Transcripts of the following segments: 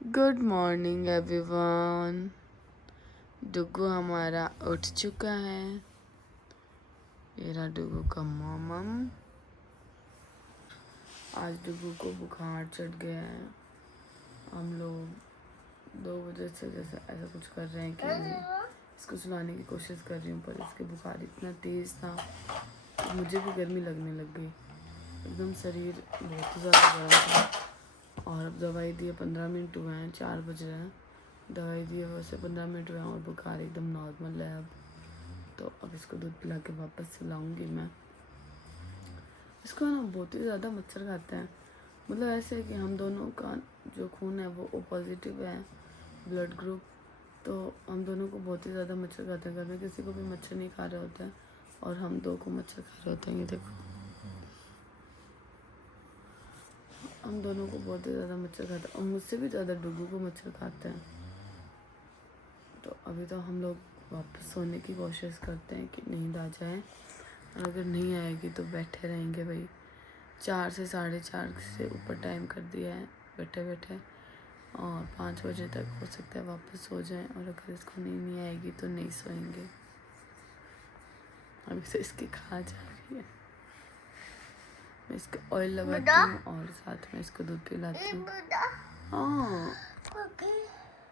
Good morning everyone. डुगू हमारा उठ चुका है। ये रहा डुगू का मॉमम। आज डुगू को बुखार चढ़ गया है। हम लोग 2 बजे से जैसे ऐसा कुछ कर रहे हैं कि इसको सुलाने की कोशिश कर रही हूँ, पर इसके बुखार इतना तेज़ था कि मुझे भी गर्मी लगने लग गई। एकदम शरीर बहुत ही ज़्यादा गर्म था। और अब दवाई दिए 15 मिनट हुए हैं, 4 बज रहे हैं। दवाई दिए वैसे 15 मिनट हुए हैं और बुखार एकदम नॉर्मल है अब। तो अब इसको दूध पिला के वापस सुलाऊंगी मैं। इसको ना बहुत ही ज़्यादा मच्छर खाते हैं। मतलब ऐसे है कि हम दोनों का जो खून है वो ओ पॉजिटिव है, ब्लड ग्रुप। तो हम दोनों को बहुत ही ज़्यादा मच्छर खाते हैं। घर में किसी को भी मच्छर नहीं खा रहे होते हैं और हम 2 को मच्छर खा रहे होते हैं। ये देखो, हम दोनों को बहुत ही ज़्यादा मच्छर खाता है और मुझसे भी ज़्यादा डुगू को मच्छर खाते हैं। तो अभी तो हम लोग वापस सोने की कोशिश करते हैं कि नींद आ जाए, और अगर नहीं आएगी तो बैठे रहेंगे भाई। 4 से 4:30 से ऊपर टाइम कर दिया है बैठे बैठे, और 5 बजे तक हो सकता है वापस सो जाएं। और अगर इसको नींद नहीं आएगी तो नहीं सोएंगे। अभी तो इसकी खा जा रही है। मैं इसका ऑयल लगाती हूँ और साथ में इसको दूध पिलाती हूँ। हाँ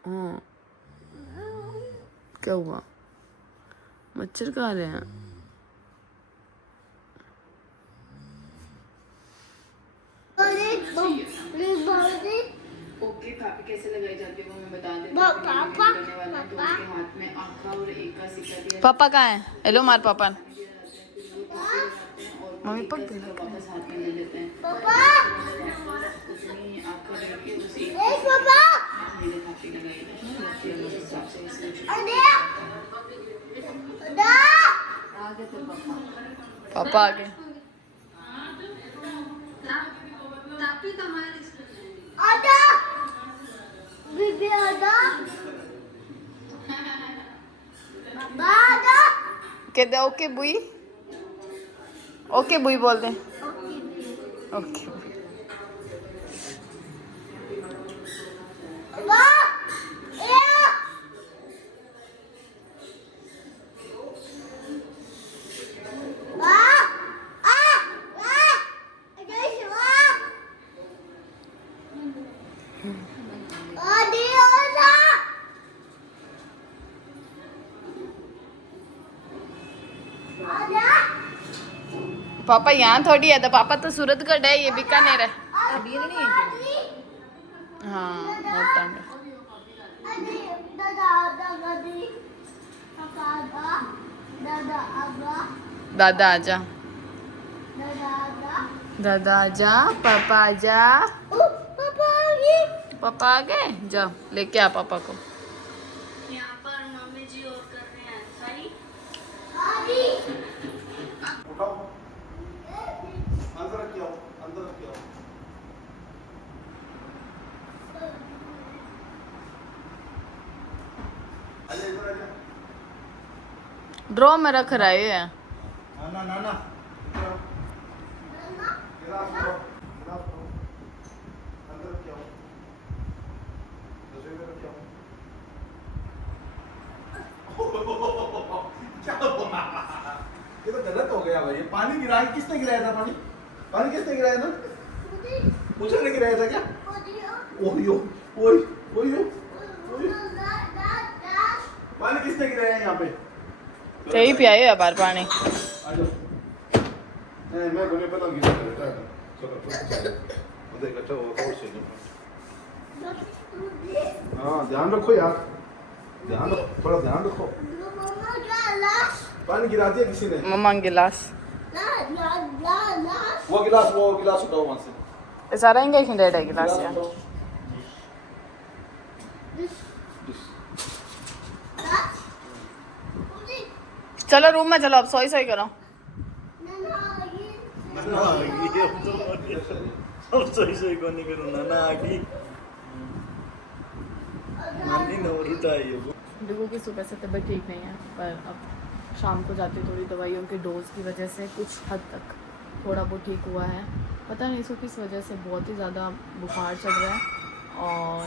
हाँ, क्या हुआ? मच्छर खा रहे हैं। ओके, काफी कैसे लगाई जाती है वो मैं बता देती हूँ। हाथ में आँखा और एक का सिक्का दिया। पापा कहाँ है? हेलो मार पापा। मम्मी पापा वापस हाथ में ले लेते हैं। पापा पापा आ गए। कहते ओके बुई, ओके बुई बोल दे। ओके पापा यहाँ थोड़ी है, तो पापा तो सूरतगढ़ है, ये बीकानेर है। हाँ मोटा है। दादा आजा, दादा आजा, पापा आजा। पापा आ गए, जाओ लेके आ पापा को। यहाँ पर मम्मी जी और कर रहे हैं सही। अंदर रखिए, अंदर रखिए। ड्रॉ में रख रहे हैं। ना ना ना ये तो गलत हो गया भाई। पानी गिराया, किसने गिराया था? पानी पानी किसने गिराया था? मुझे ने गिराया था क्या? ओयो ओयो ओयो ओयो, पानी किसने गिराया यहाँ पे? कहीं पियाए है बार पानी। नहीं मैं बोले पता नहीं गिरा। चलो देख अच्छा और से। हाँ ध्यान रखो यार, ध्यान रखो, थोड़ा ध्यान रखो। पानी गिरा दिया किसी ने? मम्मा गिलास, वो गिलास उठाओ वहां से। सारा इंगे खिंडे है गिलास यार। चलो रूम में चलो, अब सोई सोई करो। अब सोई सोई कोनी करो, नाना आ गई। नानी ने उठाई। डुगू की सुबह से तबीयत ठीक नहीं है, पर अब शाम को जाती थोड़ी दवाइयों के डोज की वजह से कुछ हद तक थोड़ा बहुत ठीक हुआ है। पता नहीं इसको किस वजह से बहुत ही ज़्यादा बुखार चढ़ रहा है और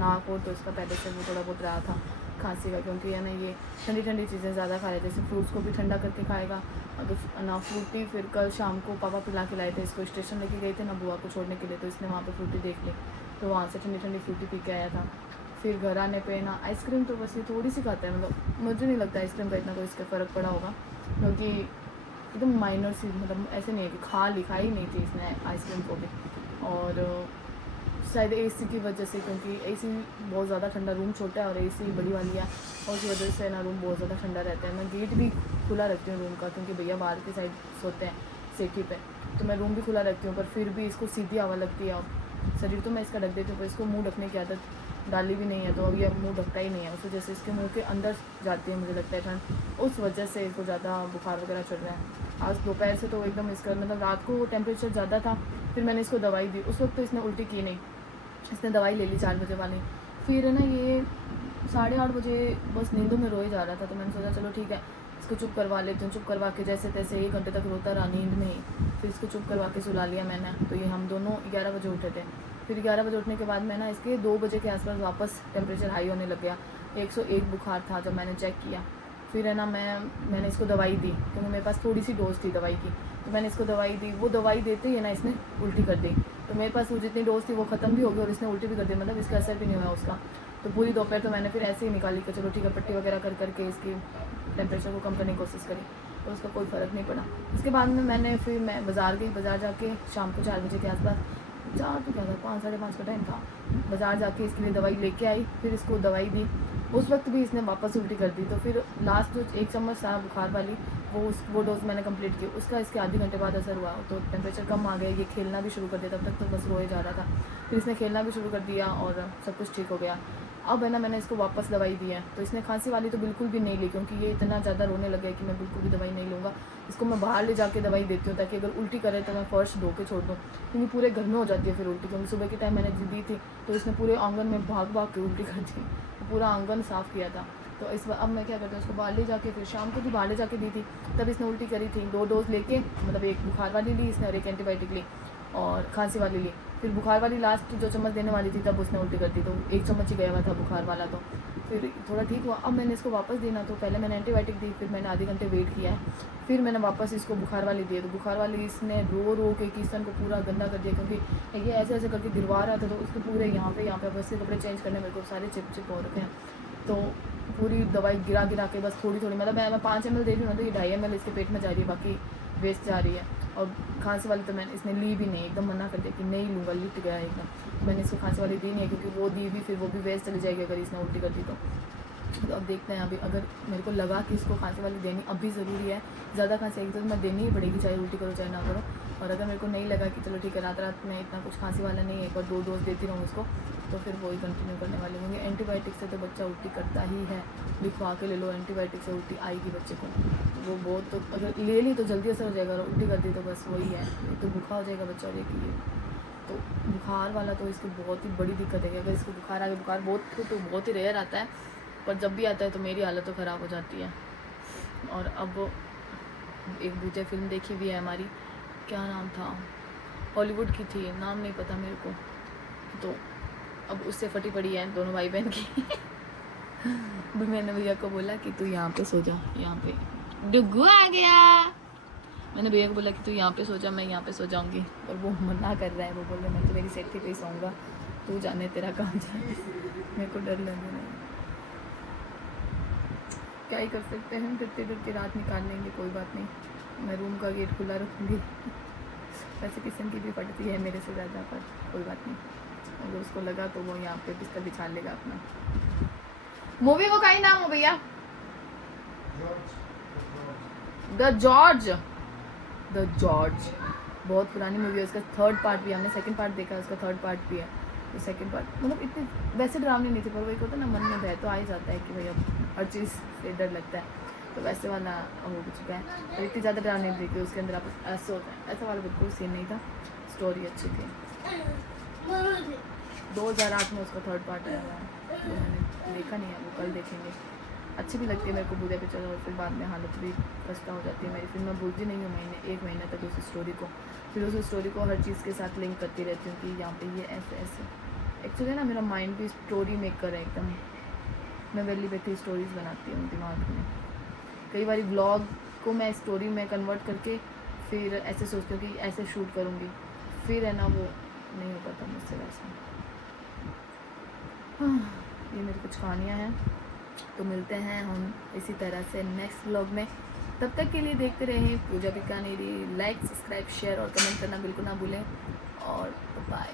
नाक हो तो उसका पहले से वो थोड़ा बहुत रहा था खांसी का, क्योंकि है ना ये ठंडी ठंडी चीज़ें ज़्यादा खा रहे, जैसे फ्रूट्स को भी ठंडा करके खाएगा। अगर ना फ्रूटी, फिर कल शाम को पापा पिला के लाए थे इसको, स्टेशन लेके गए थे ना बुआ को छोड़ने के लिए, तो इसने वहाँ पे फ्रूटी देख ली, तो वहाँ से ठंडी ठंडी फ्रूटी पी के आया था। फिर घर आने पे ना आइसक्रीम तो बस ये थोड़ी सी खाता है, मतलब मुझे नहीं लगता आइसक्रीम का इतना कोई इसका फ़र्क पड़ा होगा, क्योंकि एकदम माइनर सी, मतलब ऐसे नहीं है कि खाई नहीं थी इसने आइसक्रीम को भी। और शायद एसी की वजह से, क्योंकि एसी बहुत ज़्यादा ठंडा, रूम छोटा है और एसी बड़ी वाली है, और उस वजह से ना रूम बहुत ज़्यादा ठंडा रहता है। मैं गेट भी खुला रखती हूँ रूम का, क्योंकि भैया बाहर की साइड सोते हैं सेठी पे, तो मैं रूम भी खुला रखती हूँ, पर फिर भी इसको सीधी हवा लगती है। और शरीर तो मैं इसका ढक देती हूँ, पर इसको मुँह ढकने की आदत डाली भी नहीं है, तो अब ये मुँह ढकता ही नहीं है, उस वजह से इसके मुँह के अंदर जाती है, मुझे लगता है ठंड, उस वजह से इसको ज़्यादा बुखार वगैरह चढ़ रहा है। आज दोपहर से तो एकदम इसका, मतलब रात को टेम्परेचर ज़्यादा था, फिर मैंने इसको दवाई दी, उस वक्त तो इसने उल्टी की नहीं, इसने दवाई ले ली 4 बजे वाली। फिर है ना ये 8:30 बजे बस नींदों में रोए जा रहा था, तो मैंने सोचा चलो ठीक है इसको चुप करवा लेती हूँ। चुप करवा के जैसे तैसे 1 घंटे तक रोता रहा नींद में ही, फिर इसको चुप करवा के सुला लिया मैंने। तो ये हम दोनों 11 बजे उठे थे। फिर 11 बजे उठने के बाद मैं ना इसके 2 बजे के आसपास वापस टेम्परेचर हाई होने लग गया, 101 बुखार था जब मैंने चेक किया। फिर है ना मैंने इसको दवाई दी, क्योंकि मेरे पास थोड़ी सी डोज थी दवाई की, तो मैंने इसको दवाई दी। वो दवाई देते ही है ना इसने उल्टी कर दी, तो मेरे पास वो जितनी डोज थी वो ख़त्म भी हो गई और इसने उल्टी भी कर दी, मतलब इसका असर भी नहीं हुआ उसका। तो पूरी दोपहर तो मैंने फिर ऐसे ही निकाली कि चलो ठीक है, पट्टी वगैरह कर करके इसकी टेम्परेचर को कम करने की कोशिश करी, तो उसका कोई फ़र्क नहीं पड़ा। इसके बाद में मैं बाज़ार गई, बाज़ार जाके शाम को 4 बजे के आसपास, 4 तो क्या था, 5 साढ़े 5 का टाइम था, बाज़ार जाके इसके लिए दवाई लेके आई, फिर इसको दवाई दी। उस वक्त भी इसने वापस उल्टी कर दी, तो फिर लास्ट जो 1 चम्मच था बुखार वाली, वो डोज मैंने कंप्लीट की, उसका इसके आधे घंटे बाद असर हुआ, तो टेम्परेचर कम आ गया, ये खेलना भी शुरू कर दिया, तब तक तो बस रोए जा रहा था, फिर इसने खेलना भी शुरू कर दिया और सब कुछ ठीक हो गया। अब है ना मैंने इसको वापस दवाई दी है, तो इसने खांसी वाली तो बिल्कुल भी नहीं ली, क्योंकि ये इतना ज़्यादा रोने लग गया कि मैं बिल्कुल भी दवाई नहीं लूँगा। इसको मैं बाहर ले जाके दवाई देती हूँ, ताकि अगर उल्टी करे तो मैं फर्श धो के छोड़ दूँ, क्योंकि पूरे घर में हो जाती है फिर उल्टी, क्योंकि सुबह के टाइम मैंने दी थी तो इसने पूरे आंगन में भाग भाग के उल्टी कर दी, पूरा आंगन साफ़ किया था। तो इस बार अब मैं क्या करती हूँ, उसको बाहर ले जाके, फिर शाम को भी बाहर ले जाके दी थी, तब इसने उल्टी करी थी। 2 डोज लेके, मतलब 1 बुखार वाली ली इसने और 1 एंटीबायोटिक ली और खांसी वाली ली। फिर बुखार वाली लास्ट जो चम्मच देने वाली थी तब उसने उल्टी कर दी, तो 1 चम्मच ही गया हुआ था बुखार वाला, तो फिर थोड़ा ठीक हुआ। अब मैंने इसको वापस देना, तो पहले मैंने एंटीबायोटिक दी, फिर मैंने आधे घंटे वेट किया है, फिर मैंने वापस इसको बुखार वाली दी। तो बुखार वाली इसने रो के किचन को पूरा गंदा कर दिया, क्योंकि ये ऐसे करके गिरवा रहा था, तो उसके पूरे यहाँ पे बस कपड़े चेंज करने मेरे को सारे चिप हो रखे हैं, तो पूरी दवाई गिरा के बस थोड़ी मतलब मैं 5 ml दे रही हूँ, तो ये 2.5 ml इसके पेट में जा रही है, बाकी वेस्ट जा रही है। और खांसी वाली तो मैंने इसने ली भी नहीं, एकदम मना कर दिया कि नहीं लूँगा, लिट गया एकदम। मैंने इसको खांसी वाली दी नहीं है, क्योंकि वो दी भी फिर वो भी वेस्ट चली जाएगी अगर इसने उल्टी कर दी तो। अब देखते हैं, अभी अगर मेरे को लगा कि इसको खांसी वाली देनी अभी ज़रूरी है, ज़्यादा खांसी आएगी तो मैं देनी ही पड़ेगी, चाहे उल्टी करो चाहे ना करो। और अगर मेरे को नहीं लगा कि चलो ठीक है रात में इतना कुछ खांसी वाला नहीं है, एक बार 2 डोज देती रहूँ उसको, तो फिर वही कंटिन्यू करने वाली हूँ। एंटीबायोटिक से तो बच्चा उल्टी करता ही है, लिखवा के ले लो, एंटीबायोटिक से उल्टी आएगी बच्चे को, वो बहुत, तो अगर ले ली तो जल्दी असर हो जाएगा, और उल्टी कर दी तो बस वही है, तो भूखा हो जाएगा बच्चा। देखिए तो बुखार वाला तो इसकी बहुत ही बड़ी दिक्कत है कि अगर इसको बुखार आ गया, बुखार बहुत ही रेयर आता है, पर जब भी आता है तो मेरी हालत तो ख़राब हो जाती है। और अब एक भूतिया फिल्म देखी हुई है हमारी, क्या नाम था, हॉलीवुड की थी, नाम नहीं पता मेरे को, तो अब उससे फटी पड़ी है दोनों भाई बहन की। भी मैंने भैया को बोला कि तू यहाँ पे सो जा, यहाँ पे डुगू आ गया, मैंने भैया को बोला कि तू यहाँ पे सो जा, मैं यहाँ पे सो जाऊँगी, और वो मना कर रहा है, वो बोल रहा है मैं तो मेरी सेठी पे ही सोऊंगा, तू जाने तेरा काम जाने, मेरे को डर लग रहा है। क्या ही कर सकते हैं, डरते रात निकाल लेंगे, कोई बात नहीं, मैं रूम का गेट खुला रखूँगी। वैसे किचन की भी फटती है मेरे से ज़्यादा, पर कोई बात नहीं, अगर उसको लगा तो वो यहाँ पे बिस्तर बिछा लेगा अपना। मूवी को का ही नाम हो भैया? द जॉर्ज बहुत पुरानी मूवी है, उसका 3rd पार्ट भी, हमने 2nd पार्ट देखा है, उसका 3rd पार्ट भी है। तो 2nd पार्ट मतलब इतनी वैसे डरावनी नहीं थी, पर वो एक होता है ना मन में भय तो आ ही जाता है कि भाई अब हर चीज़ से डर लगता है, तो वैसे वाला हो चुका है। और इतनी ज़्यादा डरावनी नहीं थी, उसके अंदर आप ऐसे होता है, ऐसा वाला बिल्कुल सीन नहीं था, स्टोरी अच्छी थी। 2008 में उसका 3rd पार्ट आया हुआ है, तो मैंने देखा नहीं है, वो कल देखेंगे। अच्छी भी लगती है मेरे को भूतिया पिक्चर, और फिर बाद में हालत भी खस्ता हो जाती है मेरी, फिर मैं भूलती नहीं हूँ 1 महीने तक उस स्टोरी को, फिर उस स्टोरी को हर चीज़ के साथ लिंक करती रहती हूँ कि यहाँ पे ये ऐसे एक्चुअली ना मेरा माइंड भी स्टोरी मेकर है एकदम, मैं वेली बैठी स्टोरीज बनाती हूँ दिमाग में। कई बार व्लॉग को मैं स्टोरी में कन्वर्ट करके फिर ऐसे सोचती हूँ कि ऐसे शूट करूँगी, फिर है ना वो नहीं हो पाता मुझसे वैसा। ये मेरी कुछ कहानियाँ हैं, तो मिलते हैं हम इसी तरह से नेक्स्ट व्लॉग में। तब तक के लिए देखते रहें पूजा की कहानी। लाइक, सब्सक्राइब, शेयर और कमेंट करना बिल्कुल ना भूलें, और बाय।